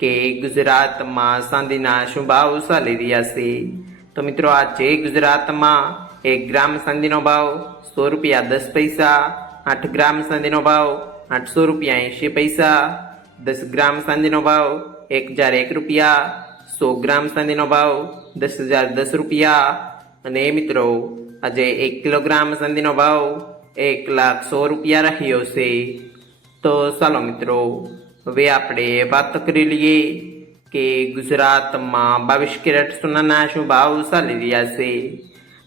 કે ગુજરાતમાં સાંધીના શું ભાવ ચાલી રહ્યા છે. તો મિત્રો આજે ગુજરાતમાં એક ગ્રામ સાંધીનો ભાવ સો રૂપિયા દસ પૈસા, આઠ ગ્રામ સાંધીનો ભાવ આઠસો રૂપિયા એંશી પૈસા, દસ ગ્રામ સાંધીનો ભાવ એક હજાર એક રૂપિયા, સો ગ્રામ સાંધીનો ભાવ દસ હજાર દસ રૂપિયા. અને મિત્રો, આજે એક કિલોગ્રામ સાંધીનો ભાવ એક લાખ સો રૂપિયા રહ્યો છે. તો ચાલો મિત્રો હવે આપણે વાત કરી લઈએ કે ગુજરાતમાં બાવીસ કેરેટ સોનાના શું ભાવ ચાલી રહ્યા છે.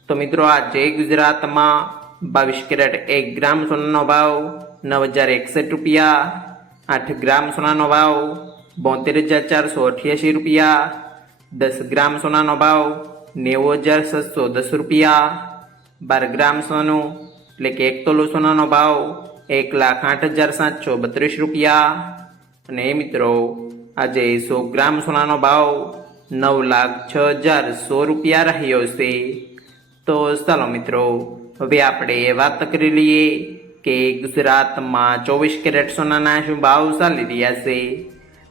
તો મિત્રો, આજે ગુજરાતમાં બાવીસ કેરેટ એક ગ્રામ સોનાનો ભાવ નવ હજાર એકસઠ રૂપિયા, આઠ ગ્રામ સોનાનો ભાવ બોતેર હજાર ચારસો અઠ્યાસી રૂપિયા, દસ ગ્રામ સોનાનો ભાવ નેવું હજાર સાતસો દસ રૂપિયા, બાર ગ્રામ સોનું એટલે કે એક તોલો સોનાનો ભાવ એક લાખ આઠ હજાર સાતસો બત્રીસ રૂપિયા અને મિત્રો, આજે સો ગ્રામ સોનાનો ભાવ નવ લાખ છ હજાર સો રૂપિયા રહ્યો છે. તો ચાલો મિત્રો, હવે આપણે વાત કરી લઈએ કે ગુજરાતમાં ચોવીસ કેરેટ સોનાના શું ભાવ ચાલી રહ્યા છે.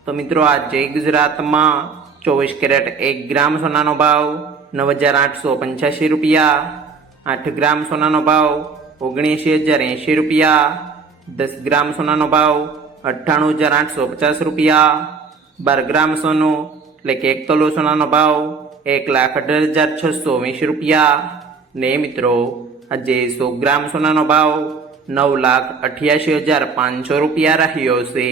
તો મિત્રો, આજે ગુજરાતમાં ચોવીસ કેરેટ એક ગ્રામ સોનાનો ભાવ નવ હજાર આઠસો પંચ્યાસી રૂપિયા, આઠ ગ્રામ સોનાનો ભાવ ઓગણીસી હજાર એંશી રૂપિયા, દસ ગ્રામ સોનાનો ભાવ અઠ્ઠાણું હજાર આઠસો પચાસ રૂપિયા. બાર ગ્રામ સોનું, એટલે કે એક તોલો સોનાનો ભાવ એક લાખ અઢાર હજાર છસો વીસ રૂપિયા. ને મિત્રો, આજે સો ગ્રામ સોનાનો ભાવ નવ લાખ અઠ્યાસી હજાર પાંચસો રૂપિયા રહ્યો છે.